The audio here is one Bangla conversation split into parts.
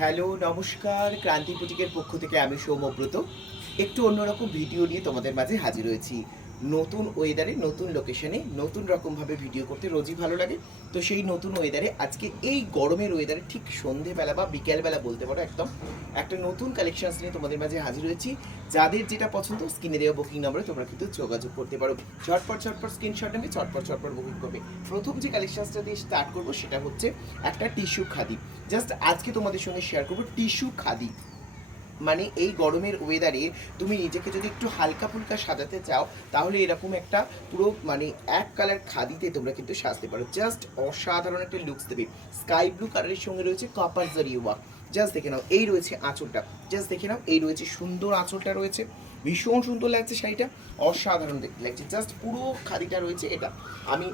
হ্যালো, নমস্কার। ক্রান্তি বুটিকের পক্ষ থেকে আমি সৌম্যব্রত। একটু অন্যরকম ভিডিও নিয়ে তোমাদের মাঝে হাজির হয়েছি। নতুন ওয়েদারে, নতুন লোকেশনে, নতুন রকমভাবে ভিডিও করতে রোজই ভালো লাগে। তো সেই নতুন ওয়েদারে আজকে এই গরমের ওয়েদারে ঠিক সন্ধেবেলা বা বিকেলবেলা বলতে পারো একদম একটা নতুন কালেকশনস নিয়ে তোমাদের মাঝে হাজির হয়েছি। যাদের যেটা পছন্দ স্ক্রিনে দেওয়া বুকিং নম্বরে তোমরা কিন্তু যোগাযোগ করতে পারো। ঝটপট ঝটপট স্ক্রিনশট নেবে, ঝটপট বুকিং করবে। প্রথম যে কালেকশনসটা দিয়ে স্টার্ট করবো সেটা হচ্ছে একটা টিস্যু খাদি। জাস্ট আজকে তোমাদের সঙ্গে শেয়ার করবো টিস্যু খাদি। মানে এই গরমের ওয়েদারে তুমি নিজেকে যদি একটু হালকা ফুলকা সাজাতে চাও তাহলে এরকম একটা পুরো মানে এক কালার খাদিতে তোমরা কিন্তু সাজতে পারো। জাস্ট অসাধারণ একটা লুকস দেবে। স্কাই ব্লু কালারের সঙ্গে রয়েছে কপার জারি ওয়ার্ক। জাস্ট দেখে নাও, এই রয়েছে আঁচলটা। জাস্ট দেখে নাও, এই রয়েছে সুন্দর আঁচলটা রয়েছে। ভীষণ সুন্দর লাগছে শাড়িটা, অসাধারণ দেখতে লাগছে। জাস্ট পুরো খাদিটা রয়েছে এটা। আমি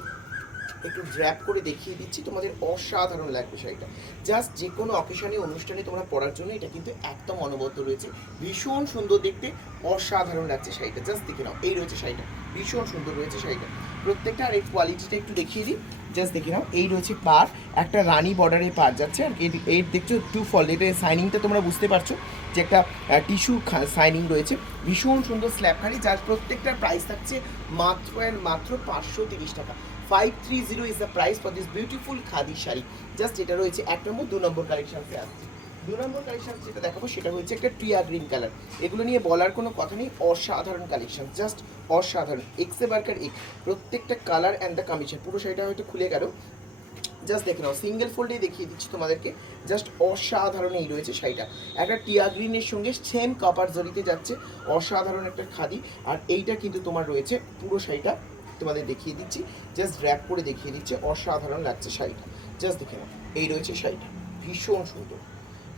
একটু ড্র্যাপ করে দেখিয়ে দিচ্ছি, তোমাদের অসাধারণ লাগবে শাড়িটা। জাস্ট যে কোনো অকেশনে অনুষ্ঠানে তোমরা পরার জন্য এটা কিন্তু একদম অনবদ্য রয়েছে। ভীষণ সুন্দর দেখতে, অসাধারণ লাগছে শাড়িটা। জাস্ট দেখে নাও, এই রয়েছে শাড়িটা, ভীষণ সুন্দর রয়েছে শাড়িটা প্রত্যেকটা। আর এই কোয়ালিটিটা একটু দেখিয়ে দিই। জাস্ট দেখে নাও, এই রয়েছে পার, একটা রানি বর্ডারে পার যাচ্ছে। আর এর দেখছো টু ফল, এটা সাইনিংটা তোমরা বুঝতে পারছো যে একটা টিস্যু সাইনিং রয়েছে। ভীষণ সুন্দর স্ল্যাব শাড়ি, যার প্রত্যেকটার প্রাইস থাকছে মাত্র অ্যান্ড মাত্র 530 টাকা। 530 is the price for this beautiful khadi sari. Just এটা রয়েছে 1 নম্বর, 2 নম্বর কালেকশনসে আসছে। 2 নম্বর কালেকশন যেটা দেখাবো সেটা হচ্ছে একটা টিয়া গ্রিন কালার। এগুলো নিয়ে বলার কোনো কথা নেই, অসাধারণ কালেকশন, জাস্ট অসাধারণ। এক্সে বার্কার এক, প্রত্যেকটা কালার অ্যান্ড দ্য কম্বিনেশন। পুরো শাড়িটা হয়তো খুলে গেল, জাস্ট দেখে নাও, সিঙ্গেল ফোল্ডে দেখিয়ে দিচ্ছি তোমাদেরকে। জাস্ট অসাধারণ এই রয়েছে শাড়িটা, একটা টিয়া গ্রিনের সঙ্গে সেম কপার জরিতে যাচ্ছে। অসাধারণ একটা খাদি। আর এইটা কিন্তু তোমার রয়েছে পুরো শাড়িটা তোমাদের দেখিয়ে দিচ্ছি, জাস্ট র্যাপ করে দেখিয়ে দিচ্ছে। অসাধারণ লাগছে শাড়িটা, জাস্ট দেখে নাও, এই রয়েছে শাড়িটা, ভীষণ সুন্দর,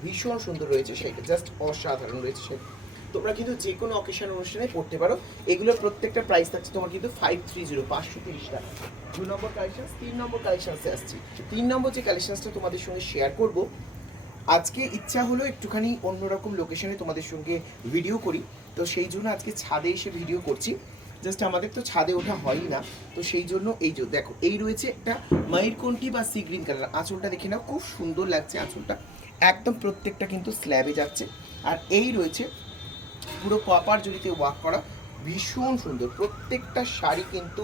ভীষণ সুন্দর রয়েছে শাড়িটা। জাস্ট অসাধারণ রয়েছে শাড়িটা। তোমরা কিন্তু যে কোনো অকেশন অনুষ্ঠানে পড়তে পারো। এগুলোর প্রত্যেকটা প্রাইস থাকছে তোমার কিন্তু 530, 530 টাকা। 2 নম্বর কালেকশন, 3 নম্বর কালেকশনসে আসছি। 3 নম্বর যে কালেকশনসটা তোমাদের সঙ্গে শেয়ার করব, আজকে ইচ্ছা হলো একটুখানি অন্যরকম লোকেশনে তোমাদের সঙ্গে ভিডিও করি। তো সেই জন্য আজকে ছাদে এসে ভিডিও করছি। জাস্ট আমাদের তো ছাদে ওঠা হয়ই না, তো সেই জন্য এই যে দেখো, এই রয়েছে একটা ময়ূরকণ্ঠী বা সি গ্রিন কালার। আঁচলটা দেখে নাও, খুব সুন্দর লাগছে আঁচলটা, একদম প্রত্যেকটা কিন্তু স্ল্যাবে যাচ্ছে। আর এই রয়েছে পুরো কপার জড়িতে ওয়ার্ক করা, ভীষণ সুন্দর। প্রত্যেকটা শাড়ি কিন্তু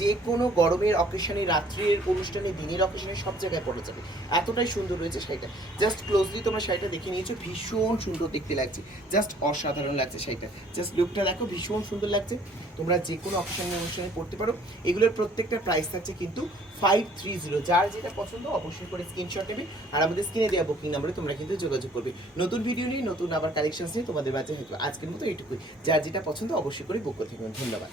যে কোনো গরমের অকেশনে, রাত্রির অনুষ্ঠানে, দিনের অকেশনে সব জায়গায় পরা যাবে, এতটাই সুন্দর রয়েছে শাড়িটা। জাস্ট ক্লোজলি তোমরা শাড়িটা দেখে নিয়েছো, ভীষণ সুন্দর দেখতে লাগছে, জাস্ট অসাধারণ লাগছে শাড়িটা। জাস্ট লুকটা দেখো, ভীষণ সুন্দর লাগছে। তোমরা যে কোনো অকেশনের অনুষ্ঠানে পড়তে পারো। এগুলোর প্রত্যেকটা প্রাইস থাকছে কিন্তু 530। যার যেটা পছন্দ অবশ্যই করে স্ক্রিনশট নেবে, আর আমাদের স্ক্রিনে দেওয়া বুকিং নাম্বারে তোমরা কিন্তু যোগাযোগ করবে। নতুন ভিডিও নিয়ে, নতুন আবার কালেকশনস নিয়ে তোমাদের মাঝে হয়তো। আজকের মতো এইটুকুই। যার যেটা পছন্দ অবশ্যই করে বুক করতে পারবেন। ধন্যবাদ।